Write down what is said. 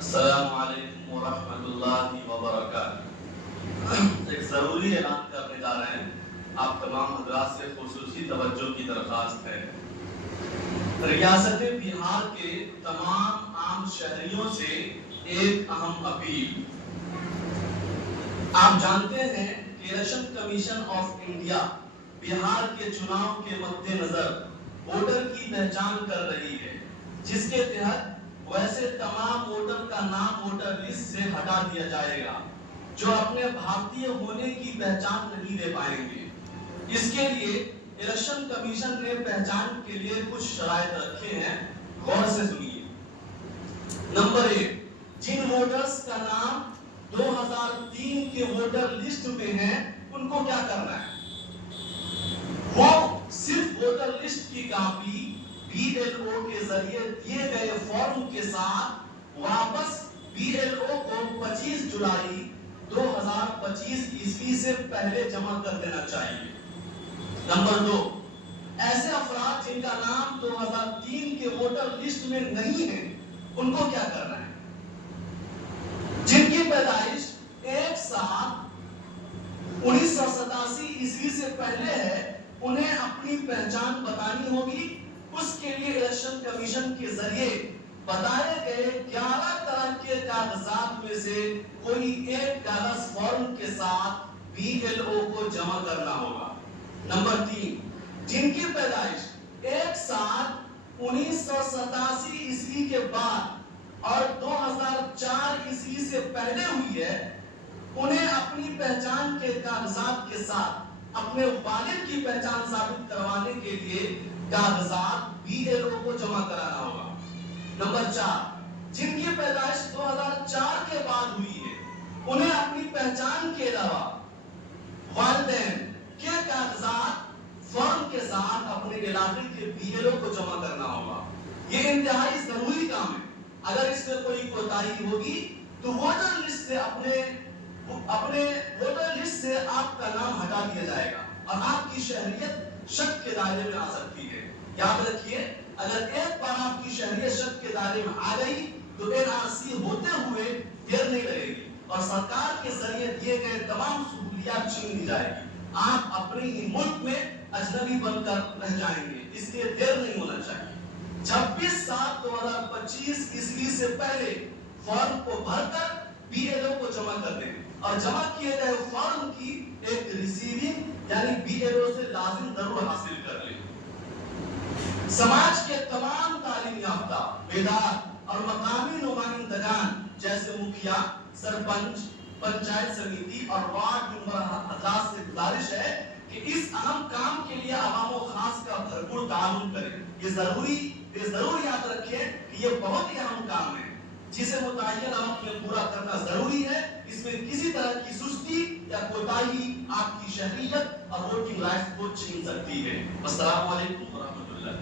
السلام علیکم ورحمۃ اللہ وبرکاتہ۔ ایک ضروری اعلان کرنے جا رہے ہیں، آپ تمام حضرات سے خصوصی توجہ کی درخواست ہے۔ ریاست بہار کے تمام عام شہریوں سے ایک اہم اپیل۔ آپ جانتے ہیں کہ الیکشن کمیشن آف انڈیا بہار کے چناؤ کے مد نظر ووٹر کی پہچان کر رہی ہے، جس کے تحت ویسے تمام ووٹر کا نام ووٹر لسٹ سے ہٹا دیا جائے گا جو اپنے بھارتی ہونے کی پہچان نہیں دے پائیں گے۔ اس کے لیے الیکشن کمیشن نے پہچان کے لیے کچھ شرائط رکھے ہیں، غور سے سنیے۔ نمبر 1، جن ووٹرز کا نام 2003 کے ووٹر لسٹ میں ہے ان کو کیا کرنا ہے؟ وہ صرف ووٹر لسٹ کی کاپی BLO کے ذریعے دیے گئے فارم کے ساتھ واپس BLO کو 25 جولائی 2025 عیسوی سے پہلے جمع کر دینا چاہیے۔ نمبر 2، ایسے افراد جن کا نام 2003 کے ووٹر لسٹ میں نہیں ہے ان کو کیا کرنا ہے؟ جن کی پیدائش 1/7/1987 عیسوی سے پہلے ہے انہیں اپنی پہچان بتانی ہوگی۔ اس کے لیے الیکشن کمیشن کے ذریعے بتائے گئے 11 طرح کے کاغذات میں سے کوئی ایک کاغذ فارم کے ساتھ BLO کو جمع کرنا ہوگا۔ نمبر 3، جن کی پیدائش 1/7/1987 عیسوی کے بعد اور 2004 عیسوی سے پہلے ہوئی ہے انہیں اپنی پہچان کے کاغذات کے ساتھ اپنے والد کی پہچان ثابت کروانے کے لیے کاغذات BLO کو جمع کرانا ہوگا۔ نمبر 4، جن کی پیدائش 2004 کے بعد ہوئی ہے انہیں اپنی پہچان کے علاوہ والدین کے کاغذات فارم کے ساتھ اپنے علاقے کے BLO کو جمع کرنا ہوگا۔ یہ انتہائی ضروری کام ہے۔ اگر اس میں کوئی کوتاہی ہوگی تو ووٹر لسٹ سے اپنے ووٹر لسٹ سے آپ کا نام ہٹا دیا جائے گا اور آپ کی شہریت شک کے دائرے میں آ سکتی ہے۔ یاد رکھیے، اگر ایک بار آپ کی شہریت شک کے دائرے میں آ گئی تو NRC ہوتے ہوئے دیر نہیں لگے گی اور سرکار کے ذریعے دیے گئے تمام سہولیات چھین لی جائے گی۔ آپ اپنے ہی ملک میں اجنبی بن کر رہ جائیں گے، اس لیے دیر نہیں ہونا چاہیے۔ 26/7/2025 عیسوی سے پہلے فارم کو بھر کر BLO کو جمع کر دیں اور جمع کیے گئے فارم کی ایک ریسیونگ یعنی BLO سے لازم ضرور حاصل کر لیں۔ سماج کے تمام تعلیم یافتہ، بیدار اور مقامی نمائندگان جیسے مکھیا، سرپنچ، پنچایت سمیتی اور وارڈ ممبر حضرات سے گزارش ہے کہ اس اہم کام کے لیے عوام و خاص کا بھرپور تعاون کریں۔ یہ ضرور یاد رکھیں کہ یہ بہت ہی اہم کام ہے جسے متعینہ وقت میں پورا کرنا ضروری ہے۔ اس میں کسی طرح کی سستی یا کوتاہی آپ کی شہریت اور ووٹنگ رائٹس کو چھین سکتی ہے۔ السلام علیکم ورحمۃ اللہ۔